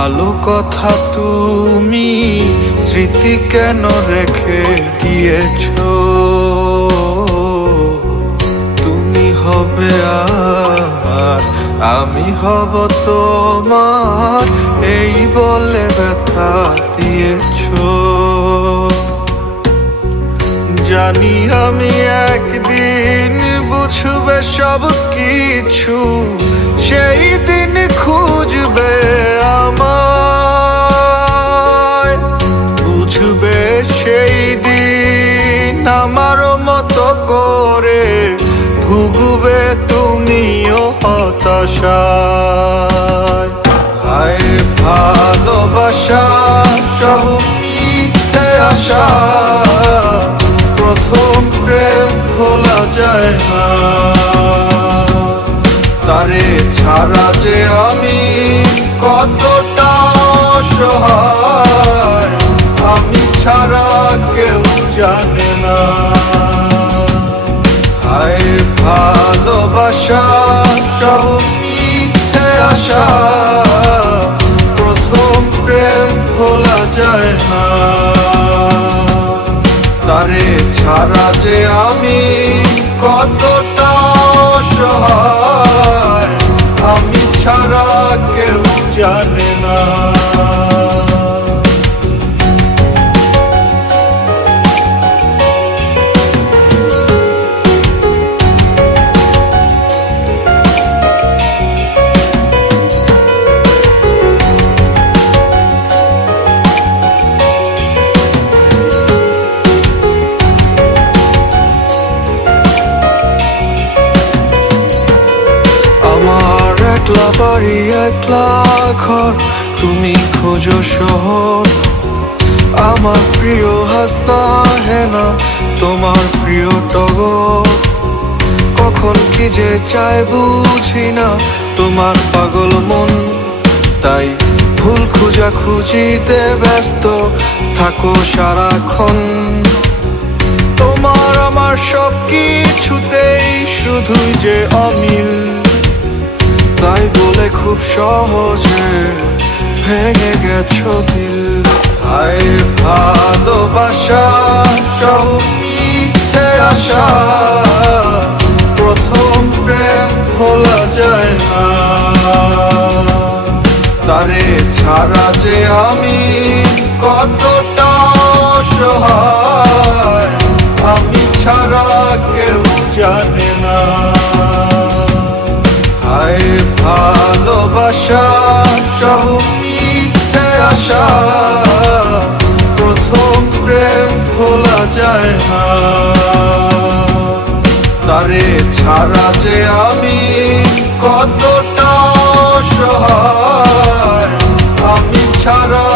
ভালো কথা তুমি স্মৃতি কেন রেখে গিয়েছো? তুমি হবে আর আমি হব তোমার, এই বলে ব্যথা দিয়েছো। জানি আমি একদিন বুঝবে সব কিছু, সেই দিন খুঁজবে আমায়। বুঝবে সেই দিন আমার মতো করে, ভুগবে তুমিও হতাশায়। হায় ভালোবাসা সব মিথ্যে আশা, প্রথম প্রেম ভোলা যায় না। তারে ছাড়া যে আমি কতটা অসহায়, আমি ছাড়া কেউ জানে না। হায় ভালোবাসা সব মিথ্যে আশা, প্রথম প্রেম ভোলা যায় না। তারে ছাড়া যে আমি কতটা অসহায়, আমি ছাড়া কেউ জানে না। একলা বাড়ি একলা ঘর, তুমি খোঁজো শহর। আমার প্রিয় হাসনা হেনা, তোমার প্রিয় টগর। কখন কি যে চাই বুঝি না তোমার পাগল মন, তাই ভুল খুঁজা খুঁজিতে ব্যস্ত থাকো সারাক্ষণ। তোমার আমার সব কিছুতেই শুধুই যে অমিল, তাই বলে খুব সহজে ভেঙে গেছো দিল। হায় ভালোবাসা সব মিথ্যে আশা, প্রথম প্রেম ভোলা যায় না। তারে ছাড়া যে আমি কতটা অসহায়, আমি ছাড়া কেউ জানে না। হায় ভালোবাসা সব মিথ্যে আশা, প্রথম প্রেম ভোলা যায় না। তারে ছাড়া যে আমি কতটা অসহায়, আমি ছাড়া